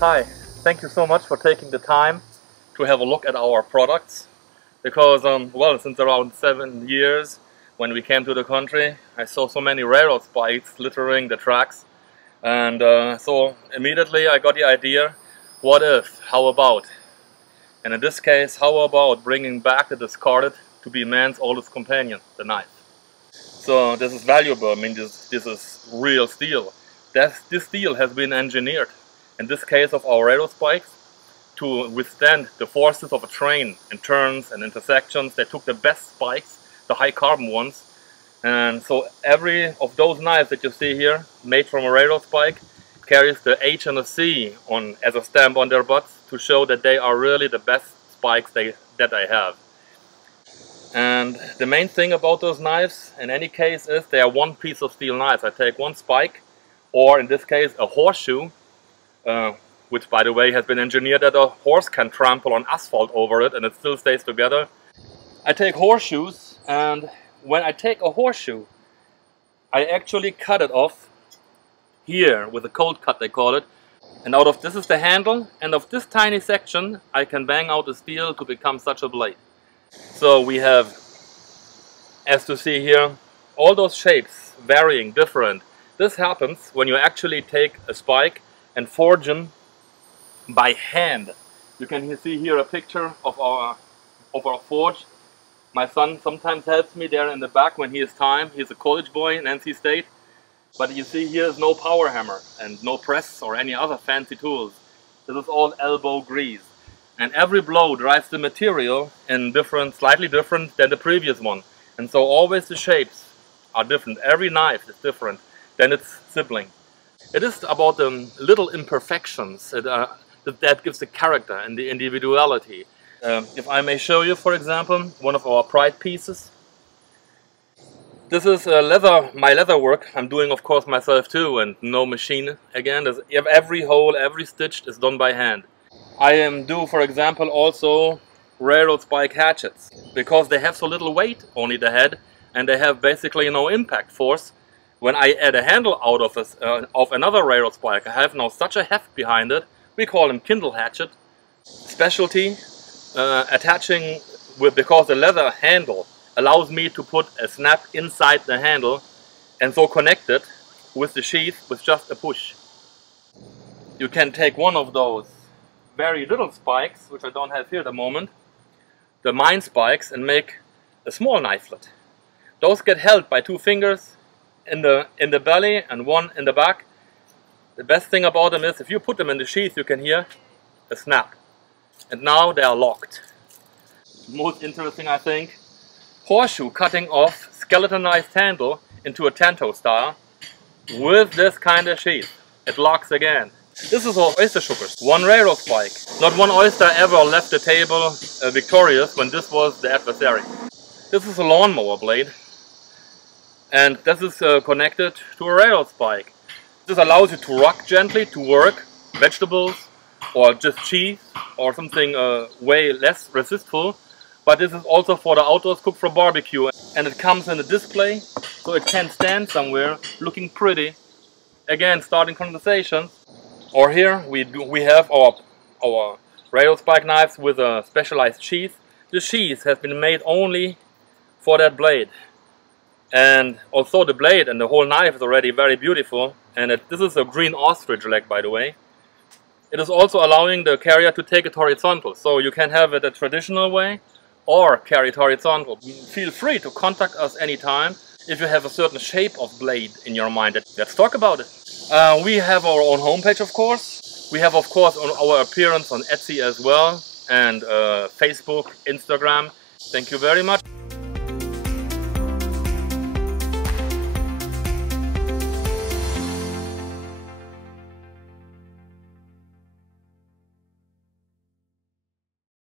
Hi, thank you so much for taking the time to have a look at our products. Because, well, since around 7 years, when we came to the country, I saw so many railroad spikes littering the tracks. And so immediately I got the idea, what if, how about? And in this case, how about bringing back the discarded to be man's oldest companion, the knife. So this is valuable, I mean this is real steel. This steel has been engineered, in this case of our railroad spikes, to withstand the forces of a train in turns and intersections. They took the best spikes, the high carbon ones, and so every of those knives that you see here, made from a railroad spike, carries the H and a C on as a stamp on their butts to show that they are really the best spikes that I have. And the main thing about those knives, in any case, is they are one piece of steel knives. I take one spike, or in this case a horseshoe, which by the way has been engineered that a horse can trample on asphalt over it and it still stays together. I take horseshoes, and when I take a horseshoe, I actually cut it off here with a cold cut, they call it. And out of this is the handle, and of this tiny section I can bang out the steel to become such a blade. So we have, as to see here, all those shapes, varying, different. This happens when you actually take a spike and forge them by hand. You can see here a picture of our forge. My son sometimes helps me there in the back when he has time. He's a college boy in NC State. But you see here is no power hammer and no press or any other fancy tools. This is all elbow grease. And every blow drives the material in slightly different than the previous one. And so always the shapes are different. Every knife is different than its sibling. It is about the little imperfections that gives the character and the individuality. If I may show you, for example, one of our pride pieces. This is my leather work. I'm doing, of course, myself too, and no machine. Again, every hole, every stitch is done by hand. I do, for example, also railroad spike hatchets, because they have so little weight, only the head, and they have basically no impact force. When I add a handle out of another railroad spike, I have now such a heft behind it. We call them Kindle hatchet. Specialty, attaching because the leather handle allows me to put a snap inside the handle and so connect it with the sheath with just a push. You can take one of those very little spikes, which I don't have here at the moment, the mine spikes, and make a small knifelet. Those get held by 2 fingers in the belly and 1 in the back. The best thing about them is if you put them in the sheath, you can hear a snap. And now they are locked. Most interesting, I think, horseshoe cutting off skeletonized handle into a tanto style with this kind of sheath. It locks again. This is all oyster sugars. One railroad spike. Not one oyster ever left the table victorious when this was the adversary. This is a lawnmower blade, and this is connected to a railroad spike. This allows you to rock gently to work vegetables or just cheese or something way less resistful. But this is also for the outdoors cook for barbecue, and it comes in a display so it can stand somewhere looking pretty. Again, starting conversations. Or here we have our railroad spike knives with a specialized sheath. The sheath has been made only for that blade. And although the blade and the whole knife is already very beautiful, and this is a green ostrich leg, by the way, it is also allowing the carrier to take it horizontal. So you can have it a traditional way or carry it horizontal. Feel free to contact us anytime if you have a certain shape of blade in your mind. Let's talk about it. We have our own homepage, of course. We have, of course, our appearance on Etsy as well, and Facebook, Instagram. Thank you very much.